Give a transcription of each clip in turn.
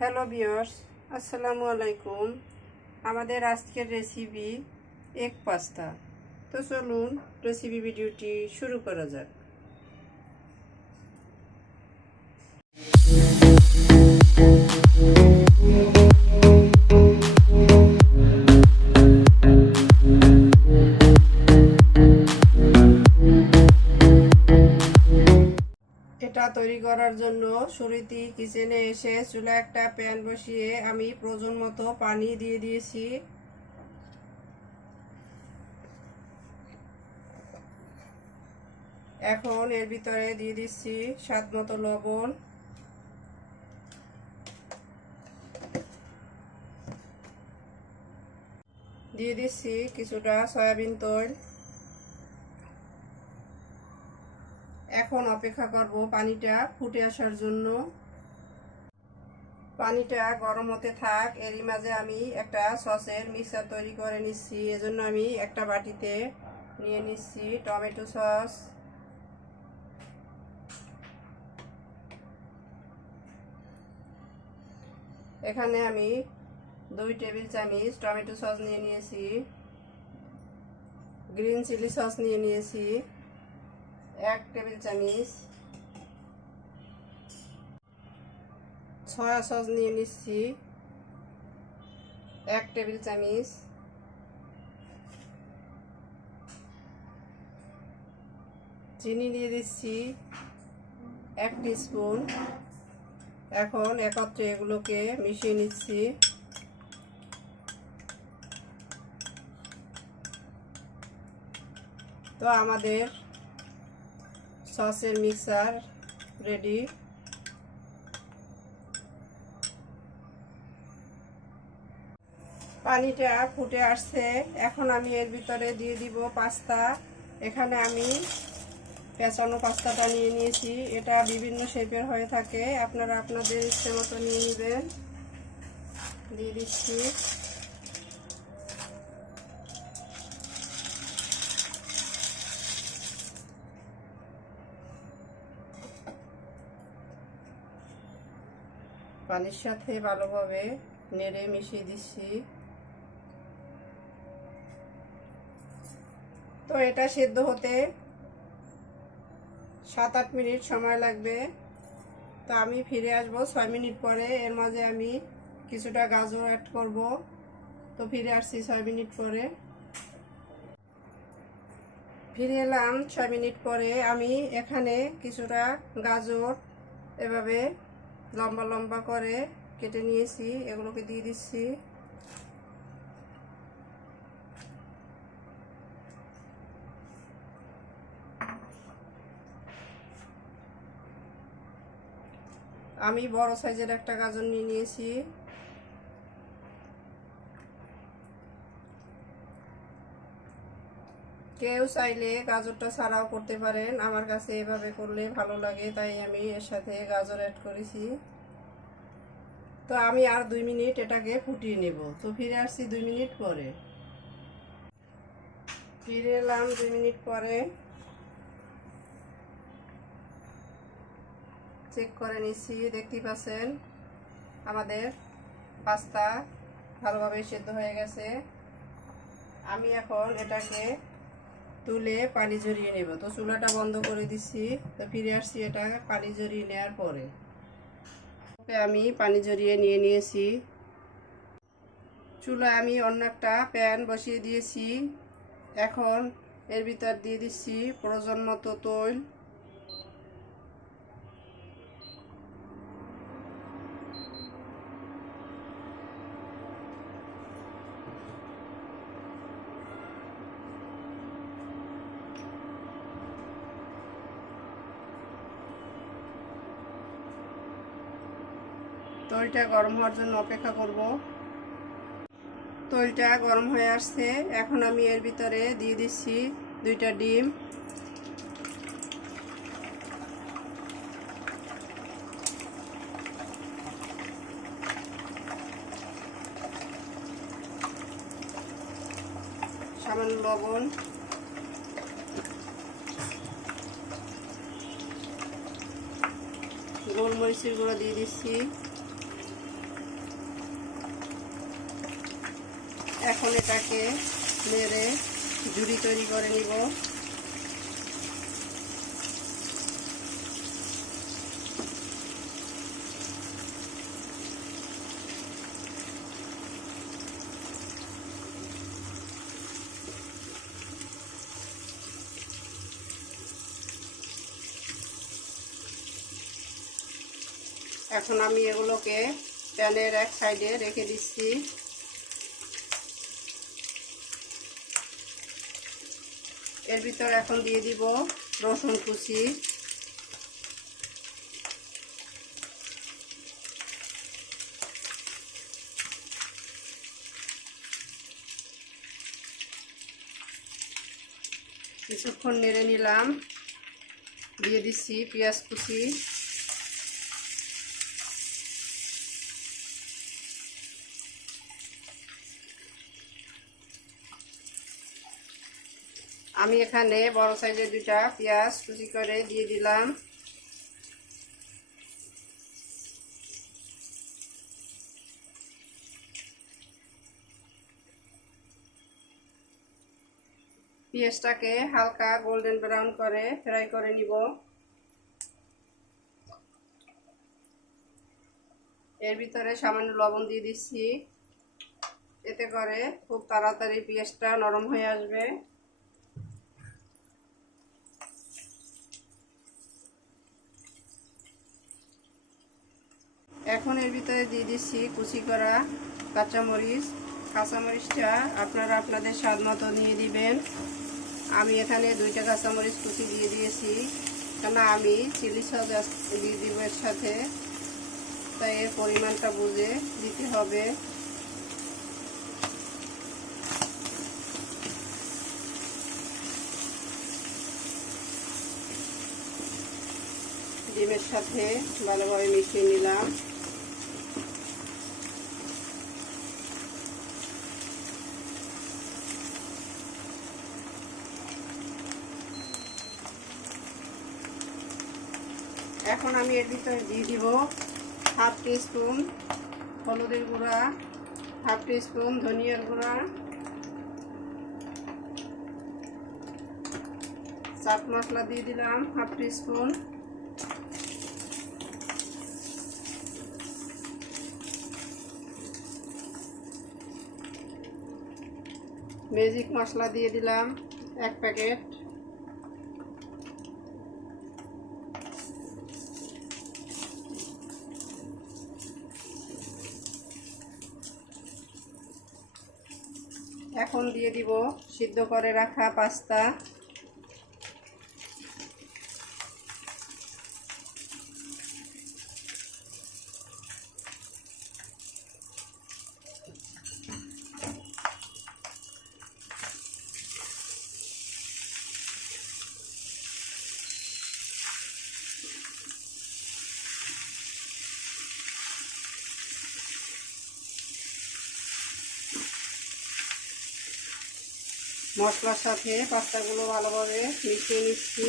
Hello viewers, আসসালামু আলাইকুম। আমাদের আজকের রেসিপি এগ পাস্তা। তো চলুন রেসিপি ভিডিওটি শুরু করা যাক। এটা তৈরি করার জন্য শুরুতেই কিচেনে এসে চুলা একটা প্যান বসিয়ে আমি প্রয়োজন মতো পানি দিয়ে দিয়েছি। এখন এর ভিতরে দিয়ে দিচ্ছি স্বাদ মতো লবণ, দিয়ে দিচ্ছি কিছুটা সয়াবিন তেল। এখন অপেক্ষা করব পানিটা ফুটে আসার জন্য। পানিটা গরম হতে থাক, এরই মাঝে আমি একটা সসের মিক্সচার তৈরি করে নিচ্ছি। এজন্য আমি একটা বাটিতে নিয়ে নিচ্ছি টমেটো সস, এখানে আমি 2 টেবিল চামচ টমেটো সস নিয়ে নিয়েছি। গ্রিন চিলি সস নিয়ে নিয়েছি 1 টেবিল চামচ। সয়া সস নিয়ে নিচ্ছি 1 টেবিল চামচ। চিনি দিয়ে দিচ্ছি 1 টিস্পুন। এখন একত্রে এগুলোকে মিশিয়ে নিচ্ছি। তো আমাদের সসের মিক্সচার রেডি। পানিটা ফুটে আসছে, এখন আমি এর ভিতরে দিয়ে দিব পাস্তা। এখানে আমি পেঁচানো পাস্তাটা নিয়ে নিয়েছি। এটা বিভিন্ন শেপের হয়ে থাকে, আপনারা আপনাদের ইচ্ছে মতো নিয়ে নেবেন। দিয়ে দিচ্ছি। পানির সাথে ভালোভাবে নেড়ে মিশিয়ে দিচ্ছি। তো এটা সেদ্ধ হতে 7-8 মিনিট সময় লাগবে। তো আমি ফিরে আসবো 6 মিনিট পরে। এর মাঝে আমি কিছুটা গাজর অ্যাড করব। তো ফিরে আসছি 6 মিনিট পরে। ফিরে এলাম 6 মিনিট পরে। আমি এখানে কিছুটা গাজর এভাবে লম্বা লম্বা করে কেটে নিয়েছি, এগুলোকে দিয়ে দিচ্ছি। আমি বড় সাইজের একটা গাজর নিয়ে নিয়েছি। কেউ চাইলে গাজরটা ছাড়াও করতে পারেন, আমার কাছে এভাবে করলে ভালো লাগে, তাই আমি এর সাথে গাজর অ্যাড করেছি। তো আমি আর 2 মিনিট এটাকে ফুটিয়ে নেব। তো ফিরে আসছি 2 মিনিট পরে। ফিরে এলাম 2 মিনিট পরে। চেক করে নিচ্ছি, দেখতেই পাচ্ছেন আমাদের পাস্তা ভালোভাবে সেদ্ধ হয়ে গেছে। আমি এখন এটাকে তুলে পানি ঝরিয়ে নেব। তো চুলাটা বন্ধ করে দিচ্ছি। তো ফিরে আসছি এটা পানি ঝরিয়ে নেওয়ার পরে। আমি পানি ঝরিয়ে নিয়ে নিয়েছি। চুলায় আমি অন্য একটা প্যান বসিয়ে দিয়েছি। এখন এর ভিতর দিয়ে দিচ্ছি প্রয়োজন মতো তেল। তেলটা গরম হওয়ার জন্য অপেক্ষা করব। তেলটা গরম হয়ে আসছে, এখন আমি এর ভিতরে দিয়ে দিচ্ছি 2টা ডিম। সামান্য লবণ, গোলমরিচের গুঁড়ো দিয়ে দিচ্ছি, এখন এটাকে নেড়ে ঝুড়ি তৈরি করে নিব। এখন আমি এগুলোকে প্যানের এক সাইডে রেখে দিচ্ছি। এর ভিতর এখন দিয়ে দিব রসুন কুচি, কিছুক্ষণ নেড়ে নিলাম। দিয়ে দিচ্ছি পেঁয়াজ কুচি, আমি এখানে বড় সাইজের 2টা পেঁয়াজ কুচি করে দিয়ে দিলাম। পেঁয়াজটাকে হালকা গোল্ডেন ব্রাউন করে ফ্রাই করে নিব। এর ভিতরে সামান্য লবণ দিয়ে দিচ্ছি, এতে করে খুব তাড়াতাড়ি পেঁয়াজটা নরম হয়ে আসবে। এখন এর ভিতরে দিয়ে দিচ্ছি কুচি করা কাঁচামরিচ। কাঁচামরিচটা আপনারা আপনাদের স্বাদ মতো নিয়ে দিবেন। আমি এখানে 2টা কাঁচামরিচ কুচি দিয়ে দিয়েছি, কেন আমি চিলি সস দিয়ে দিব এর সাথে, তাই এর পরিমাণটা বুঝে দিতে হবে। ডিমের সাথে ভালোভাবে মিশিয়ে নিলাম। এখন আমি এর ভিতরে দিয়ে দিব 1/2 টিস্পুন হলুদের গুঁড়া, 1/2 টিস্পুন ধনিয়ার গুঁড়া, চাট মশলা দিয়ে দিলাম 1/2 টিস্পুন, ম্যাজিক মশলা দিয়ে দিলাম 1 প্যাকেট, এখন দিয়ে দিব সিদ্ধ করে রাখা পাস্তা। মশলার সাথে পাস্তাগুলো ভালোভাবে মিশিয়ে নিচ্ছি।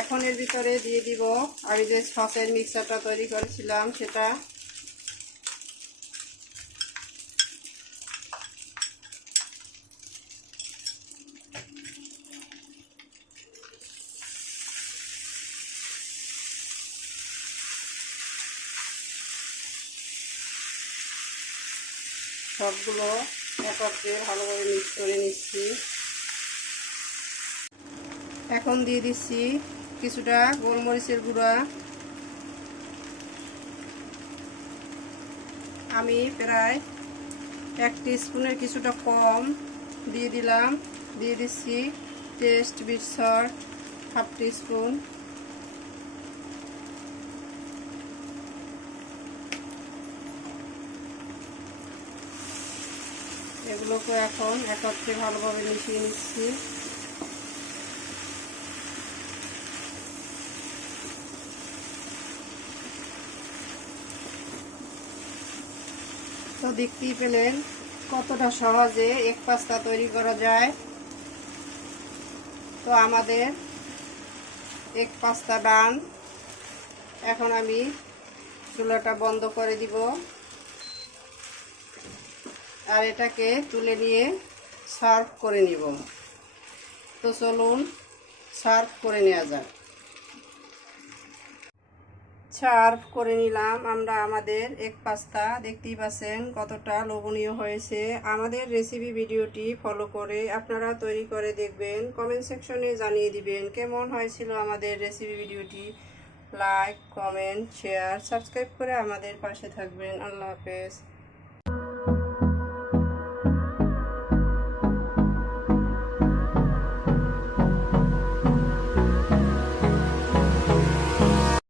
এখন এর ভিতরে দিয়ে দিব আমি যে সসের মিক্সচারটা তৈরি করেছিলাম সেটা। সবগুলো একত্রে ভালোভাবে মিক্স করে নিচ্ছি। এখন দিয়ে দিচ্ছি কিছুটা গোলমরিচের গুঁড়া। আমি প্রায় 1 টিস্পুনের কিছুটা কম দিয়ে দিলাম। দিয়ে দিচ্ছি টেস্ট বিট সল্ট 1/2 টিস্পুন। এগুলোকে এখন একত্রে ভালোভাবে মিশিয়ে নিচ্ছি। তো দেখতেই পেলেন কতটা সহজে এগ পাস্তা তৈরি করা যায়। তো আমাদের এগ পাস্তা ডান। এখন আমি চুলাটা বন্ধ করে দিব আর এটাকে তুলে নিয়ে সার্ভ করে নিব। তো চলুন সার্ভ করে নেওয়া যাক। সার্ভ করে নিলাম আমরা আমাদের এগ পাস্তা। দেখতেই পাচ্ছেন কতটা লোভনীয় হয়েছে। আমাদের রেসিপি ভিডিওটি ফলো করে আপনারা তৈরি করে দেখবেন, কমেন্ট সেকশনে জানিয়ে দিবেন কেমন হয়েছিল আমাদের রেসিপি ভিডিওটি। লাইক, কমেন্ট, শেয়ার, সাবস্ক্রাইব করে আমাদের পাশে থাকবেন। আল্লাহ হাফেজ।